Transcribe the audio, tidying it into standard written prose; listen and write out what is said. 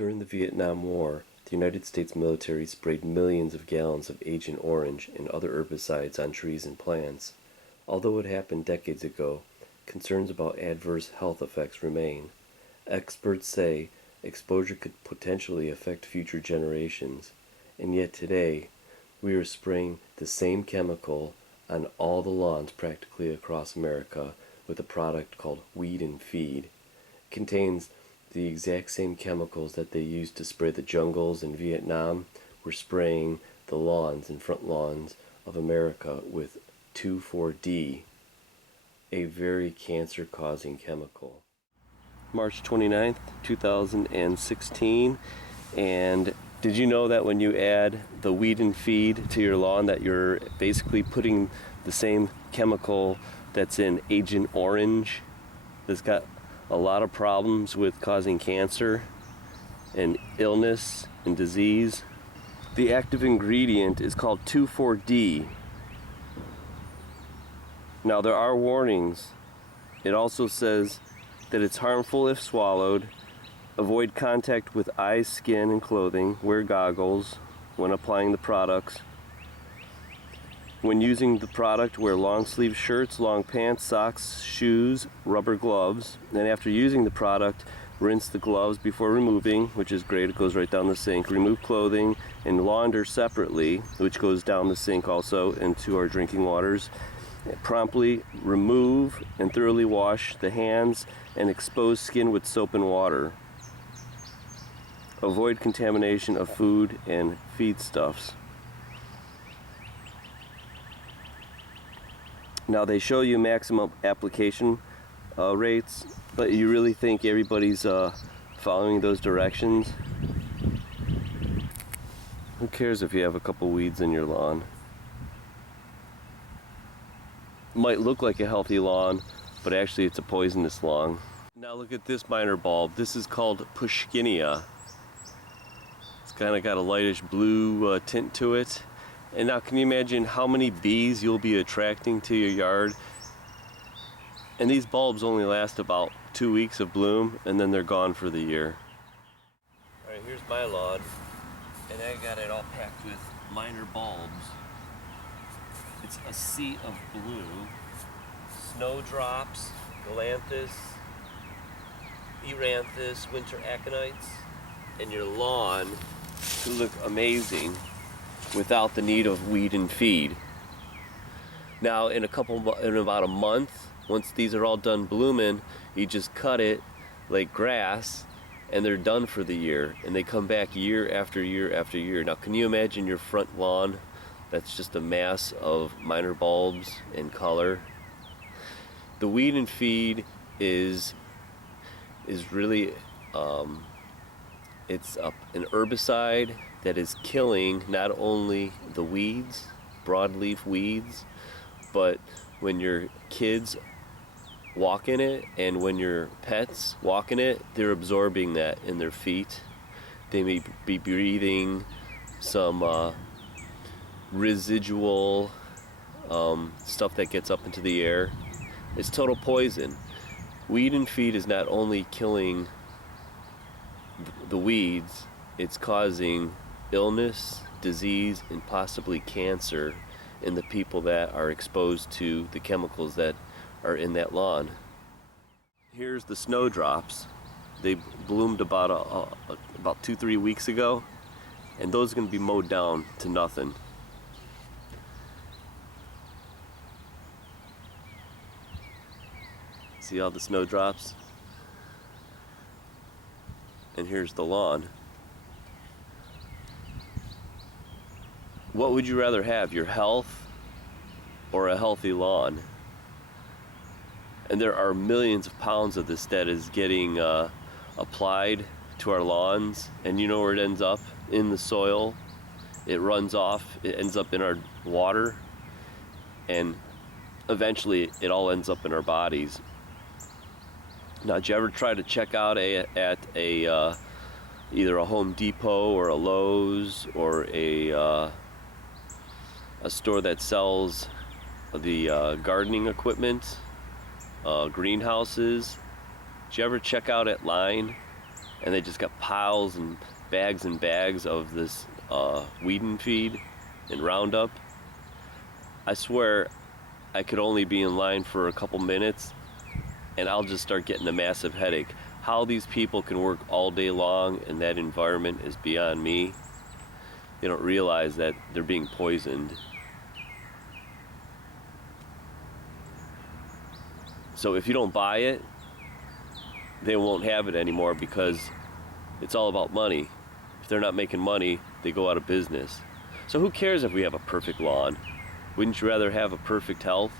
During the Vietnam War, the United States military sprayed millions of gallons of Agent Orange and other herbicides on trees and plants. Although it happened decades ago, concerns about adverse health effects remain. Experts say exposure could potentially affect future generations, and yet today we are spraying the same chemical on all the lawns practically across America with a product called Weed and Feed. It contains the exact same chemicals that they used to spray the jungles in Vietnam. We're spraying the lawns and front lawns of America with 2,4-D, a very cancer-causing chemical. March 29th, 2016, and did you know that when you add the Weed and Feed to your lawn that you're basically putting the same chemical that's in Agent Orange that's got a lot of problems with causing cancer and illness and disease? The active ingredient is called 2,4-D. Now there are warnings. It also says that it's harmful if swallowed. Avoid contact with eyes, skin, and clothing. Wear goggles when applying the products. When using the product, wear long sleeve shirts, long pants, socks, shoes, rubber gloves. And after using the product, rinse the gloves before removing, which is great, it goes right down the sink. Remove clothing and launder separately, which goes down the sink also into our drinking waters. Promptly remove and thoroughly wash the hands and exposed skin with soap and water. Avoid contamination of food and feedstuffs. Now they show you maximum application rates, but you really think everybody's following those directions? Who cares if you have a couple weeds in your lawn? It might look like a healthy lawn, but actually it's a poisonous lawn. Now look at this minor bulb. This is called Pushkinia. It's kind of got a lightish blue tint to it. And now can you imagine how many bees you'll be attracting to your yard? And these bulbs only last about 2 weeks of bloom, and then they're gone for the year. Alright, here's my lawn, and I got it all packed with minor bulbs. It's a sea of blue, snowdrops, galanthus, eranthus, winter aconites, and your lawn could look amazing without the need of Weed and Feed. Now in about a month, once these are all done blooming, you just cut it like grass and they're done for the year, and they come back year after year after year. Now can you imagine your front lawn that's just a mass of minor bulbs and color? The Weed and Feed is really it's an herbicide that is killing not only the weeds, broadleaf weeds, but when your kids walk in it and when your pets walk in it, they're absorbing that in their feet. They may be breathing some residual stuff that gets up into the air. It's total poison. Weed and Feed is not only killing the weeds, it's causing illness, disease, and possibly cancer in the people that are exposed to the chemicals that are in that lawn. Here's the snowdrops. They bloomed about 2-3 weeks ago, and those are going to be mowed down to nothing. See all the snowdrops? And here's the lawn. What would you rather have, your health or a healthy lawn? And there are millions of pounds of this that is getting applied to our lawns, and you know where it ends up? In the soil. It runs off, it ends up in our water, and eventually it all ends up in our bodies. Now, did you ever try to check out at either a Home Depot or a Lowe's or a store that sells the gardening equipment, greenhouses? Did you ever check out at Line and they just got piles and bags of this weed and feed and Roundup. I swear I could only be in line for a couple minutes and I'll just start getting a massive headache. How these people can work all day long in that environment is beyond me. They don't realize that they're being poisoned. So if you don't buy it, they won't have it anymore because it's all about money. If they're not making money, they go out of business. So who cares if we have a perfect lawn? Wouldn't you rather have a perfect health?